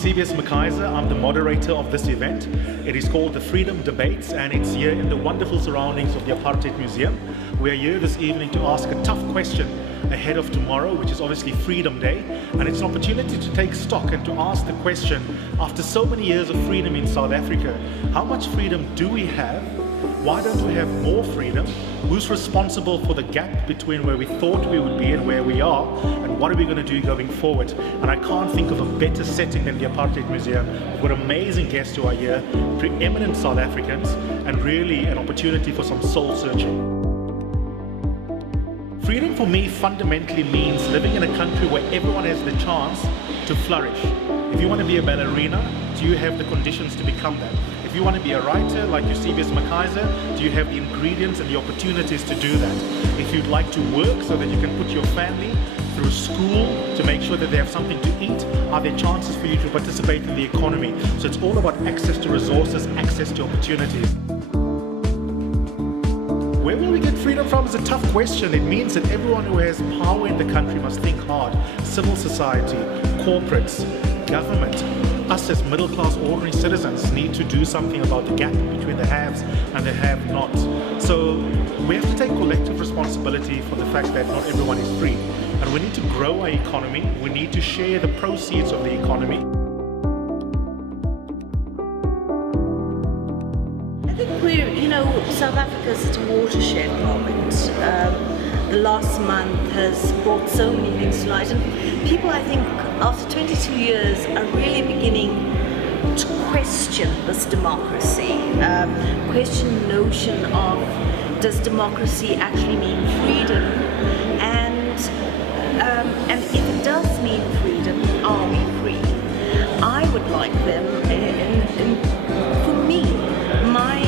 Eusebius McKaiser. I'm the moderator of this event. It is called the Freedom Debates, and it's here in the wonderful surroundings of the Apartheid Museum. We are here this evening to ask a tough question ahead of tomorrow, which is obviously Freedom Day, and it's an opportunity to take stock and to ask the question, after so many years of freedom in South Africa, how much freedom do we have? Why don't we have more freedom? Who's responsible for the gap between where we thought we would be and where we are? And what are we going to do going forward? And I can't think of a better setting than the Apartheid Museum. We've got amazing guests who are here, preeminent South Africans, and really an opportunity for some soul searching. Freedom for me fundamentally means living in a country where everyone has the chance to flourish. If you want to be a ballerina, do you have the conditions to become that? If you want to be a writer like Eusebius McKaiser, do you have the ingredients and the opportunities to do that? If you'd like to work so that you can put your family through school to make sure that they have something to eat, are there chances for you to participate in the economy? So it's all about access to resources, access to opportunities. Where will we get freedom from is a tough question. It means that everyone who has power in the country must think hard. Civil society, corporates, government, us as middle-class ordinary citizens need to do something about the gap between the haves and the have-nots. So we have to take collective responsibility for the fact that not everyone is free. And we need to grow our economy. We need to share the proceeds of the economy. I think South Africa is at a watershed moment. The last month has brought so many things to light, and people, I think, after 22 years are really beginning to question this democracy, question the notion of, does democracy actually mean freedom, and if it does mean freedom, are we free? I would like them, and for me, my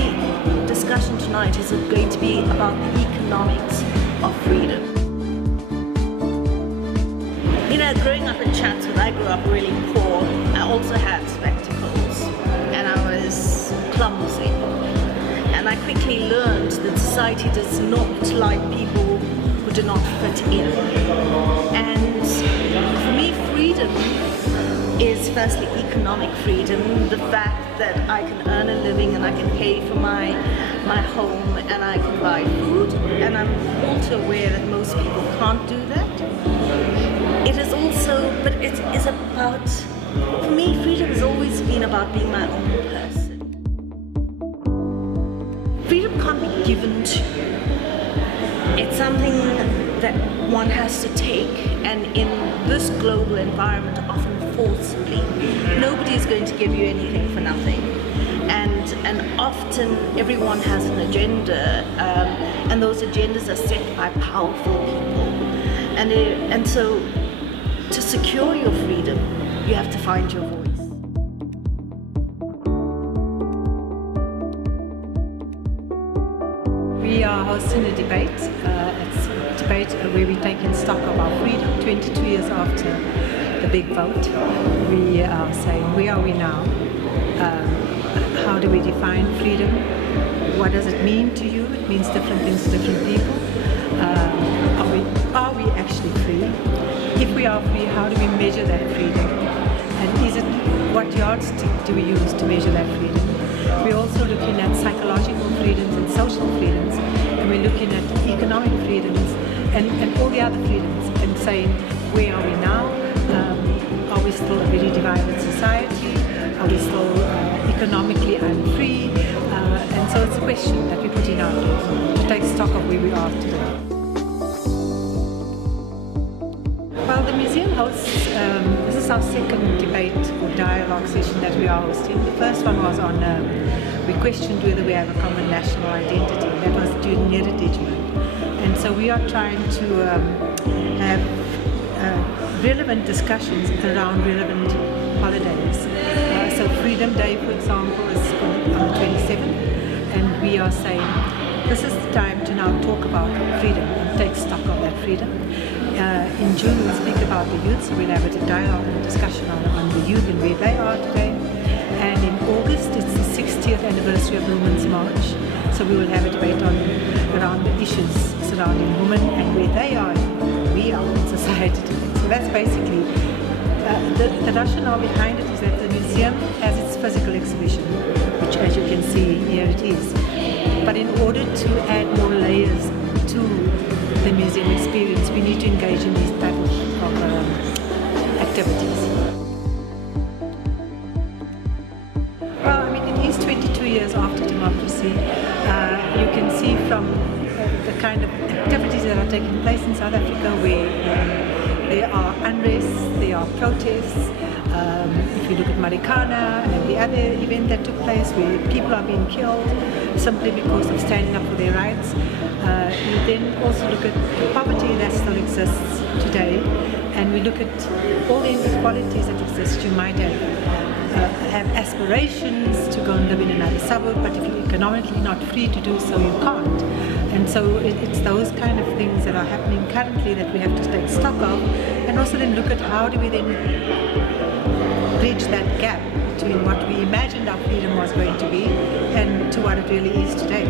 discussion tonight is going to be about the economics of freedom. Growing up in Chatsworth, I grew up really poor. I also had spectacles, and I was clumsy. And I quickly learned that society does not like people who do not fit in. And for me, freedom is firstly economic freedom, the fact that I can earn a living and I can pay for my home and I can buy food, and I'm also aware that most people can't do that. It is also, but it is about, for me, freedom has always been about being my own person. Freedom can't be given to you. It's something that one has to take, and in this global environment, often forcibly. Nobody is going to give you anything for nothing. And often everyone has an agenda, and those agendas are set by powerful people. And so to secure your freedom, you have to find your voice. We are hosting a debate. It's a debate where we're taking stock of our freedom 22 years after the big vote. We are saying, where are we now? How do we define freedom? What does it mean to you? It means different things to different people. Are we actually free? If we are free, how do we measure that freedom? And what yardstick do we use to measure that freedom? We're also looking at psychological freedoms and social freedoms, and we're looking at economic freedoms and all the other freedoms, and saying, where are we now? Are we still a very divided society? Are we still economically unfree? And so it's a question that we're putting out to take stock of where we are today. Well, the museum hosts, this is our second debate or dialogue session that we are hosting. The first one was on, we questioned whether we have a common national identity. That was during heritage month. And so we are trying to have relevant discussions around relevant holidays. So Freedom Day, for example, is on the 27th, and we are saying this is the time to now talk about freedom and take stock of that freedom. In June we'll speak about the youth, so we'll have a dialogue and discussion on the youth and where they are today. And in August it's the 60th anniversary of the Women's March, so we will have a debate around the issues surrounding women and where they are, we are in society today. So that's basically, the rationale behind it is that the museum has its physical exhibition, which as you can see here it is. But in order to add more layers to the museum experience, we need to engage in these type of activities. Well, I mean, it is 22 years after democracy. You can see from the kind of activities that are taking place in South Africa where there are unrest, there are protests. If you look at Marikana and the other event that took place where people are being killed simply because of standing up for their rights. You then also look at the poverty that still exists today, and we look at all the inequalities that exist. You might have aspirations to go and live in another suburb, but if you're economically not free to do so, you can't. And so it's those kind of things that are happening currently that we have to take stock of, and also then look at how do we then bridge that gap between what we imagined our freedom was going to be and to what it really is today.